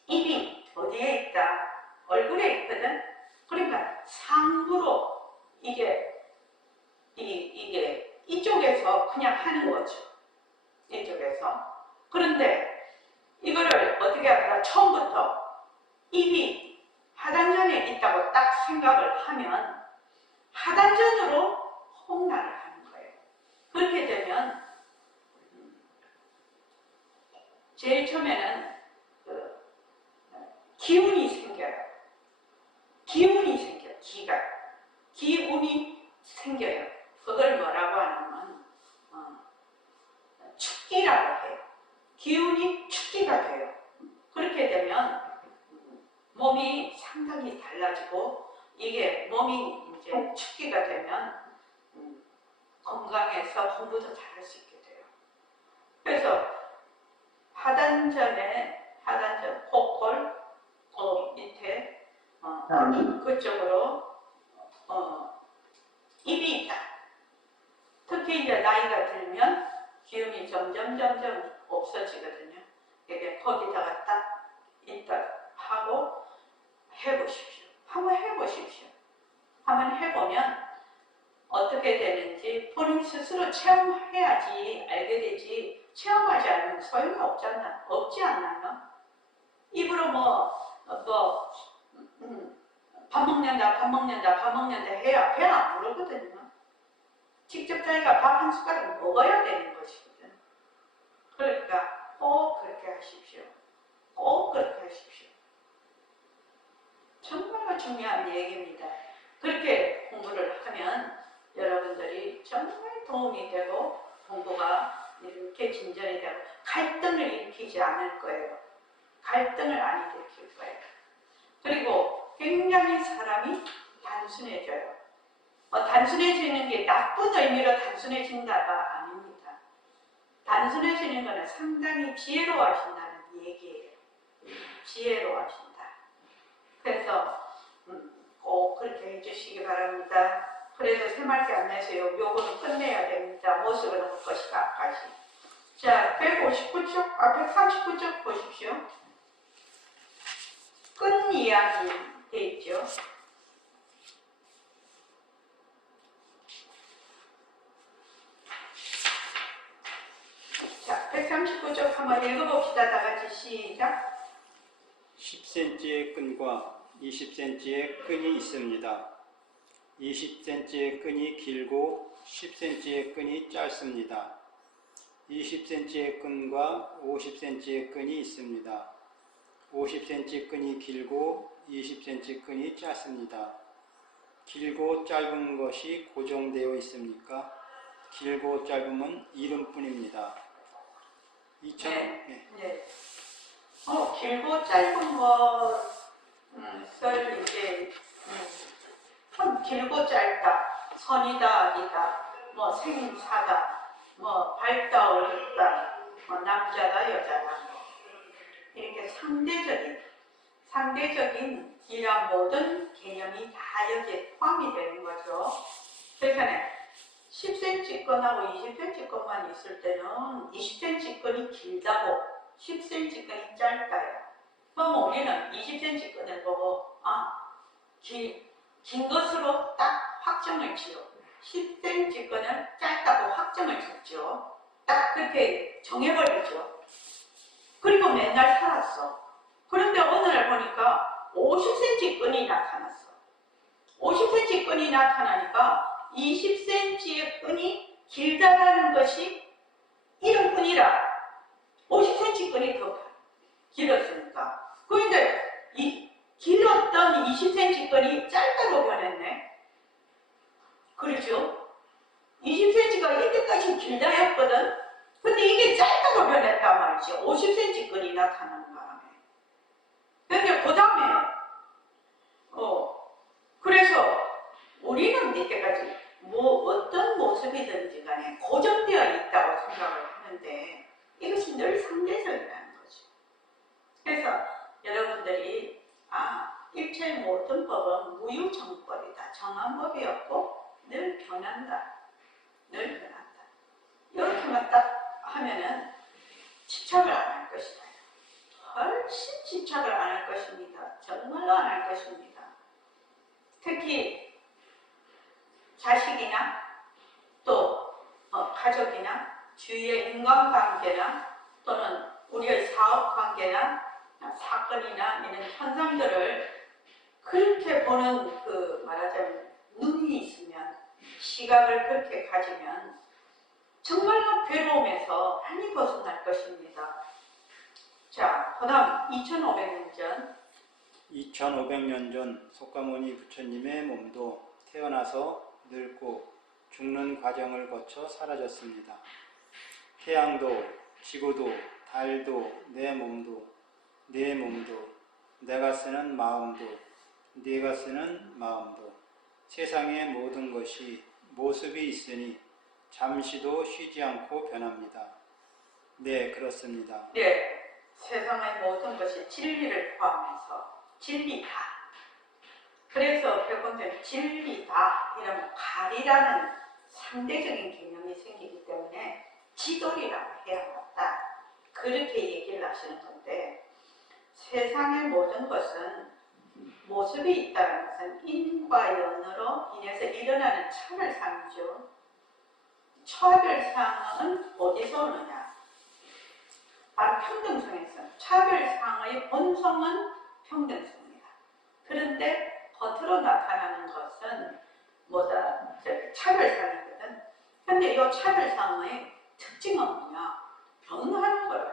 입이 어디에 있다? 얼굴에 있거든? 그러니까 상부로 이게 이쪽에서 그냥 하는 거죠. 이쪽에서. 그런데 이거를 어떻게 할까? 처음부터 입이 하단전에 있다고 딱 생각을 하면 하단전으로 홍나를 하는 거예요. 그렇게 되면 제일 처음에는 기운이 생겨요. 기운이 생겨요. 기운이 생겨요. 그걸 뭐라고 하냐면 축기라고 해요. 기운이 축기가 돼요. 그렇게 되면 몸이 상당히 달라지고 이게 몸이 이제 축기가 되면 건강해서 공부도 잘할 수 있게 돼요. 그래서 하단전 코골 밑에 그쪽으로 입이 있다. 특히 이제 나이가 들면 기운이 점점 없어지거든요. 이게 거기다가 딱 있다 하고 해보십시오. 한번 해보십시오. 한번 해보면 어떻게 되는지 본인 스스로 체험해야지 알게 되지. 체험하지 않으면 소용이 없지 않나요? 입으로 밥 먹는다 해야 배 안 부르거든요. 직접 자기가 밥 한 숟가락 먹어야 되는 것이거든. 그러니까 꼭 그렇게 하십시오. 꼭 그렇게 하십시오. 정말로 중요한 얘기입니다. 그렇게 공부를 하면 여러분들이 정말 도움이 되고 공부가 이렇게 진전이 되고 갈등을 일으키지 않을 거예요. 갈등을 안 일으킬 거예요. 그리고 굉장히 사람이 단순해져요. 단순해지는 게 나쁜 의미로 단순해진다가 아닙니다. 단순해지는 것은 상당히 지혜로워하신다는 얘기예요. 지혜로워하신다. 그래서 꼭 그렇게 해주시기 바랍니다. 그래서 새말기 안 내세요. 요거는 끝내야 됩니다. 모습을 할 것이다. 다시. 자, 159쪽, 139쪽 보십시오. 끈 이야기 돼 있죠. 자, 139쪽 한번 읽어봅시다. 다 같이 시작. 10cm의 끈과 20cm의 끈이 있습니다. 20cm의 끈이 길고 10cm의 끈이 짧습니다. 20cm의 끈과 50cm의 끈이 있습니다. 50cm 끈이 길고 20cm 끈이 짧습니다. 길고 짧은 것이 고정되어 있습니까? 길고 짧음은 이름뿐입니다. 네. 길고 짧은 것을 이제 참 길고 짧다, 선이다, 아니다, 생사다, 밝다, 어둡다, 남자다, 여자다, 이렇게 상대적인 이런 모든 개념이 다 여기에 포함이 되는 거죠. 그러니까 10cm 건하고 20cm 건만 있을 때는 20cm 건이 길다고 10cm 건이 짧다요. 그럼 우리는 20cm 건을 보고 긴 것으로 딱 확정을 지어 10cm 건을 짧다고 확정을 짓죠. 딱 그렇게 정해버리죠. 그리고 맨날 살았어. 그런데 어느 날 보니까 50cm 끈이 나타났어. 50cm 끈이 나타나니까 20cm의 끈이 길다라는 것이 이름뿐이라 50cm 끈이 더 길었으니까. 그런데 이 길었던 20cm 끈이 짧다고 변했네. 그렇죠? 20cm가 이때까지 길다였거든. 근데 이게 짧다고 변했단 말이죠. 50cm 끈이 나타나는 바람에. 근데 그 다음에 그래서 우리는 이때까지 어떤 모습이든지 간에 고정되어 있다고 생각을 하는데 이것이 늘 상대적이라는 거죠. 그래서 여러분들이 일체의 모든 법은 무유정법이다. 정한 법이 없고 늘 변한다. 늘 변한다. 이렇게만 딱 하면은 집착을 안 할 것이다. 훨씬 집착을 안 할 것입니다. 정말로 안 할 것입니다. 특히 자식이나 또 가족이나 주위의 인간관계나 또는 우리의 사업관계나 사건이나 이런 현상들을 그렇게 보는 말하자면 눈이 있으면 시각을 그렇게 가지면 정말로 괴로움에서 많이 벗어날 것입니다. 자, 그 다음 2500년 전 2500년 전 석가모니 부처님의 몸도 태어나서 늙고 죽는 과정을 거쳐 사라졌습니다. 태양도 지구도 달도 내 몸도 내가 쓰는 마음도 네가 쓰는 마음도 세상의 모든 것이 모습이 있으니 잠시도 쉬지 않고 변합니다. 네, 그렇습니다. 네, 세상의 모든 것이 진리를 포함해서 진리다. 그래서 배우면 진리다 이러면 발이라는 상대적인 개념이 생기기 때문에 지돌이라고 해야 맞다. 그렇게 얘기를 하시는 건데 세상의 모든 것은 모습이 있다는 것은 인과 연으로 인해서 일어나는 차별상이죠. 차별상은 어디서 오느냐? 바로 평등성에서 차별상의 본성은 평등성입니다. 그런데 겉으로 나타나는 것은 차별상이거든. 근데 이 차별상의 특징은 뭐냐? 변하는 거예요.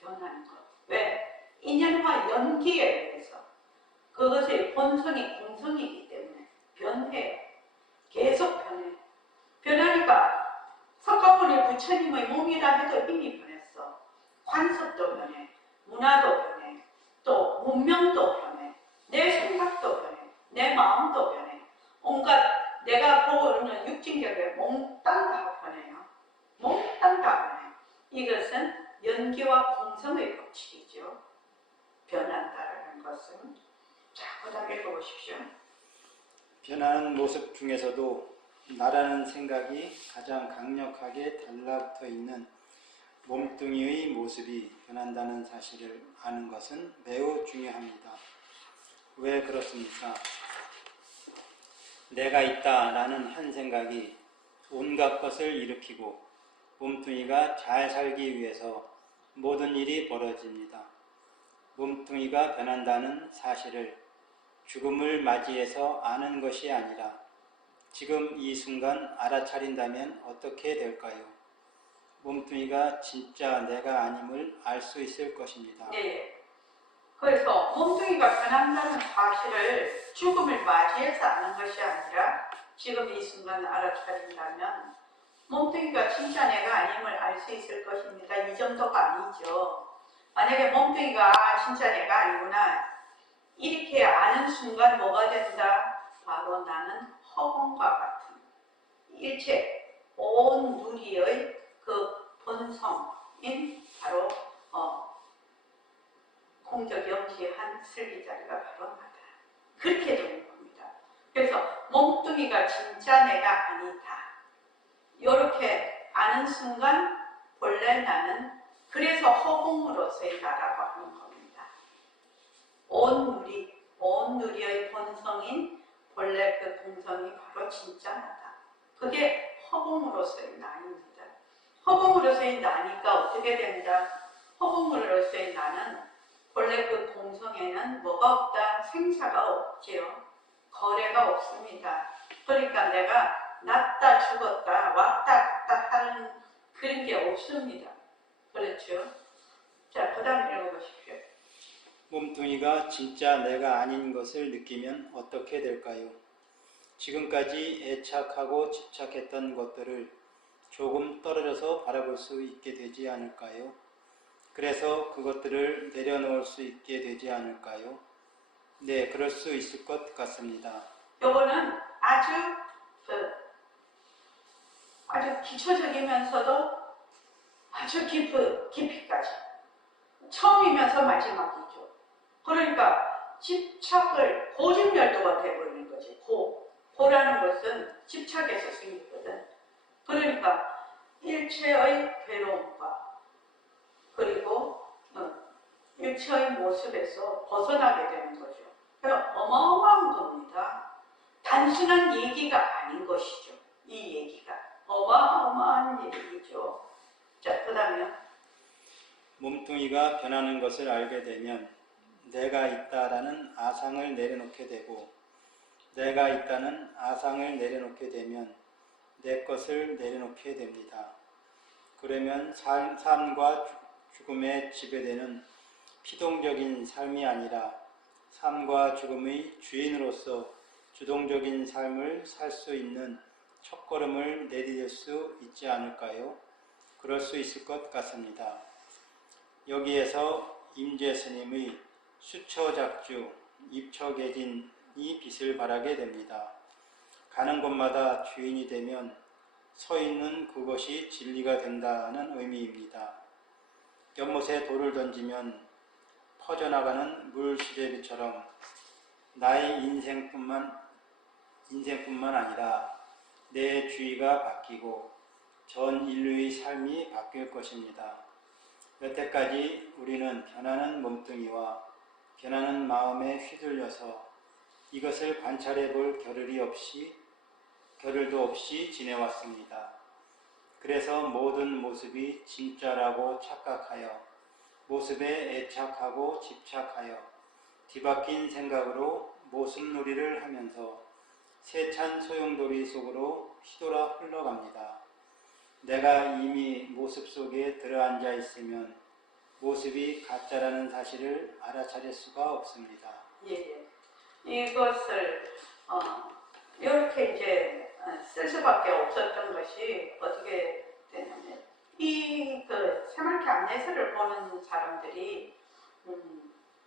변하는 거. 왜? 인연과 연기에 의해서 그것의 본성이 공성이기 때문에 변해요. 계속 변해. 변하니까 석가모니 부처님의 몸이라 해도 이미 변했어. 관습도 변해. 문화도 변해. 또 문명도 변해. 내 생각도 변해. 내 마음도 변해. 온갖 내가 보는 육진격에 몽땅 다 변해요. 몽땅 다 변해. 이것은 연기와 공성의 법칙이죠. 변한다라는 것은. 자, 그 다음 읽어보십시오. 변하는 모습 중에서도 나라는 생각이 가장 강력하게 달라붙어 있는 몸뚱이의 모습이 변한다는 사실을 아는 것은 매우 중요합니다. 왜 그렇습니까? 내가 있다라는 한 생각이 온갖 것을 일으키고 몸뚱이가 잘 살기 위해서 모든 일이 벌어집니다. 몸뚱이가 변한다는 사실을 죽음을 맞이해서 아는 것이 아니라 지금 이 순간 알아차린다면 어떻게 될까요? 몸뚱이가 진짜 내가 아님을 알 수 있을 것입니다. 네. 그래서 몸뚱이가 변한다는 사실을 죽음을 맞이해서 아는 것이 아니라 지금 이 순간 알아차린다면 몸뚱이가 진짜 내가 아님을 알 수 있을 것입니다. 이 정도가 아니죠. 만약에 몸뚱이가 진짜 내가 아니구나 이렇게 아는 순간 뭐가 된다? 바로 나는 허공과 같은 일체 온 누리의 그 본성인 바로 공적영시한 슬기자리가 바로 나다. 그렇게 되는 겁니다. 그래서 몸뚱이가 진짜 내가 아니다. 이렇게 아는 순간 본래 나는 그래서 허공으로서의 나라고 하는 겁니다. 온 누리의 본성인 본래 그 공성이 바로 진짜 나다. 그게 허공으로서의 나입니다. 허공으로서의 나니까 어떻게 된다? 허공으로서의 나는 본래 그 공성에는 뭐가 없다? 생사가 없지요. 거래가 없습니다. 그러니까 내가 났다 죽었다 왔다 갔다 하는 그런 게 없습니다. 그렇죠? 자, 그 다음 읽어보십시오. 몸뚱이가 진짜 내가 아닌 것을 느끼면 어떻게 될까요? 지금까지 애착하고 집착했던 것들을 조금 떨어져서 바라볼 수 있게 되지 않을까요? 그래서 그것들을 내려놓을 수 있게 되지 않을까요? 네, 그럴 수 있을 것 같습니다. 요거는 아주 기초적이면서도 아주 깊이까지 처음이면서 마지막이죠. 그러니까 집착을 고집열도가 돼버리는 거지. 고라는 것은 집착에서 생기거든. 그러니까 일체의 괴로움과 그리고 일체의 모습에서 벗어나게 되는 거죠. 그러니까 어마어마한 겁니다. 단순한 얘기가 아닌 것이죠. 이 얘기가 어마어마한 얘기죠. 자, 그 다음에 몸뚱이가 변하는 것을 알게 되면 내가 있다라는 아상을 내려놓게 되고 내가 있다는 아상을 내려놓게 되면 내 것을 내려놓게 됩니다. 그러면 삶과 죽음에 지배되는 피동적인 삶이 아니라 삶과 죽음의 주인으로서 주동적인 삶을 살 수 있는 첫걸음을 내디딜 수 있지 않을까요? 그럴 수 있을 것 같습니다. 여기에서 임재 스님의 수처작주, 입처계진이 빛을 발하게 됩니다. 가는 곳마다 주인이 되면 서 있는 그것이 진리가 된다는 의미입니다. 연못에 돌을 던지면 퍼져나가는 물수제비처럼 나의 인생뿐만 아니라 내 주위가 바뀌고 전 인류의 삶이 바뀔 것입니다. 여태까지 우리는 변하는 몸뚱이와 변하는 마음에 휘둘려서 이것을 관찰해 볼 겨를도 없이 지내왔습니다. 그래서 모든 모습이 진짜라고 착각하여 모습에 애착하고 집착하여 뒤바뀐 생각으로 모습놀이를 하면서 세찬 소용돌이 속으로 휘돌아 흘러갑니다. 내가 이미 모습 속에 들어앉아 있으면 모습이 가짜라는 사실을 알아차릴 수가 없습니다. 예. 이것을 이렇게 이제 쓸 수밖에 없었던 것이 어떻게 되냐면 이 새마을교 안내서를 보는 사람들이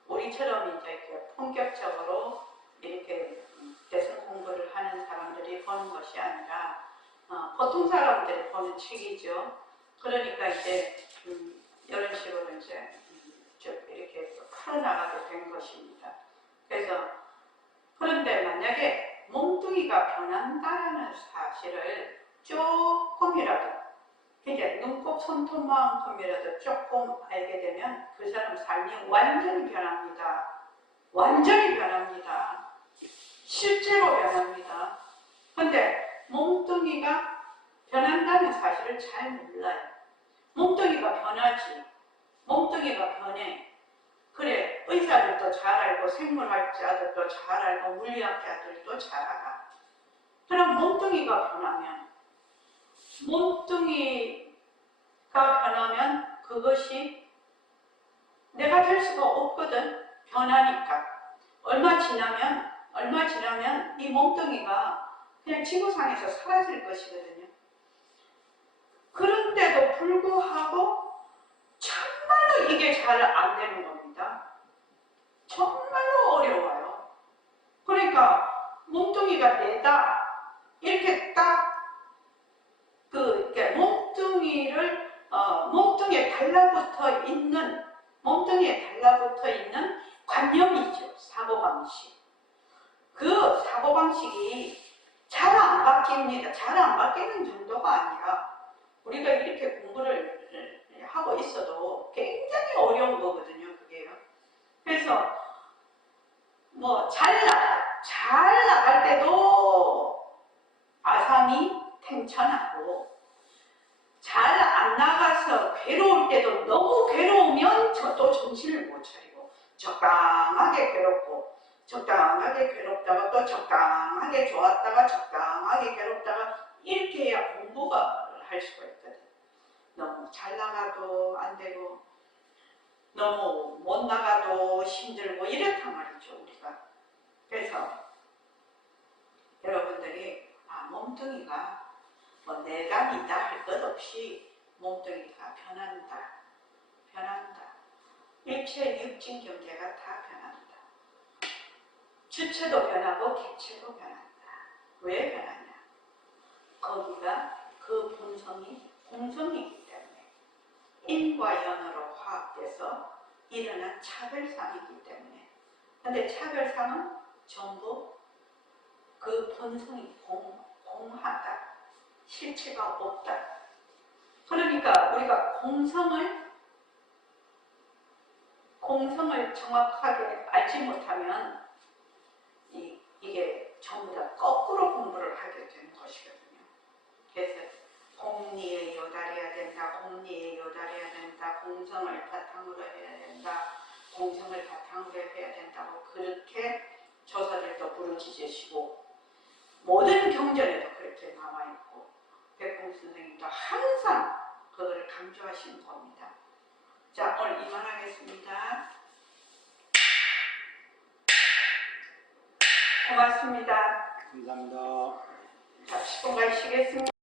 우리처럼 이제 이렇게 본격적으로 이렇게 대선 공부를 하는 사람들이 보는 것이 아니라 보통 사람들이 보는 책이죠. 그러니까 이제 이런 식으로 이제 이렇게 풀어나가게 된 것입니다. 그래서 그런데 만약에 몸뚱이가 변한다는 사실을 조금이라도 이제 눈곱 손톱만큼이라도 조금 알게 되면 그 사람 삶이 완전히 변합니다. 완전히 변합니다. 실제로 변합니다. 근데 몸뚱이가 변한다는 사실을 잘 몰라요. 몸뚱이가 변하지. 몸뚱이가 변해. 그래, 의사들도 잘 알고 생물학자들도 잘 알고 물리학자들도 잘 알아. 그럼 몸뚱이가 변하면 그것이 내가 될 수가 없거든. 변하니까. 얼마 지나면 이 몸뚱이가 그냥 지구상에서 사라질 것이거든요. 그런데도 불구하고 정말로 이게 잘 안 되는 겁니다. 정말로 어려워요. 그러니까 몸뚱이가 내다 이렇게 딱 이렇게 몸뚱이에 달라붙어 있는 관념이죠. 사고방식. 그 사고방식이 잘 안 바뀝니다. 잘 안 바뀌는 정도가 아니라 우리가 이렇게 공부를 하고 있어도 굉장히 어려운 거거든요. 그게요. 그래서 잘 나갈 때도 아상이 탱천하고 잘 안 나가서 괴로울 때도 너무 괴로우면 저도 정신을 못 차리고 적당하게 괴롭고 적당하게 괴롭다가 또 적당하게 좋았다가 적당하게 괴롭다가 이렇게 해야 공부가 할 수가 있거든. 너무 잘 나가도 안 되고 너무 못 나가도 힘들고 이렇단 말이죠. 우리가. 그래서 여러분들이 몸뚱이가 내감이다 할 것 없이 몸뚱이가 변한다. 일체 육진 경계가 다 변한다. 주체도 변하고 객체도 변한다. 왜 변하냐? 거기가 그 본성이 공성이기 때문에 인과 연으로 화합돼서 일어난 차별상이기 때문에. 근데 차별상은 전부 그 본성이 공하다. 실체가 없다. 그러니까 우리가 공성을 정확하게 알지 못하면 이게 전부 다 거꾸로 공부를 하게 되는 것이거든요. 그래서 공리에 요달해야 된다. 공성을 바탕으로 해야 된다. 공성을 바탕으로 해야 된다고 그렇게 조사들도 부르짖으시고 모든 경전에도 그렇게 나와있고 백공 선생님도 항상 그거를 강조하시는 겁니다. 자, 오늘 이만하겠습니다. 고맙습니다. 감사합니다. 자, 10분간 쉬겠습니다.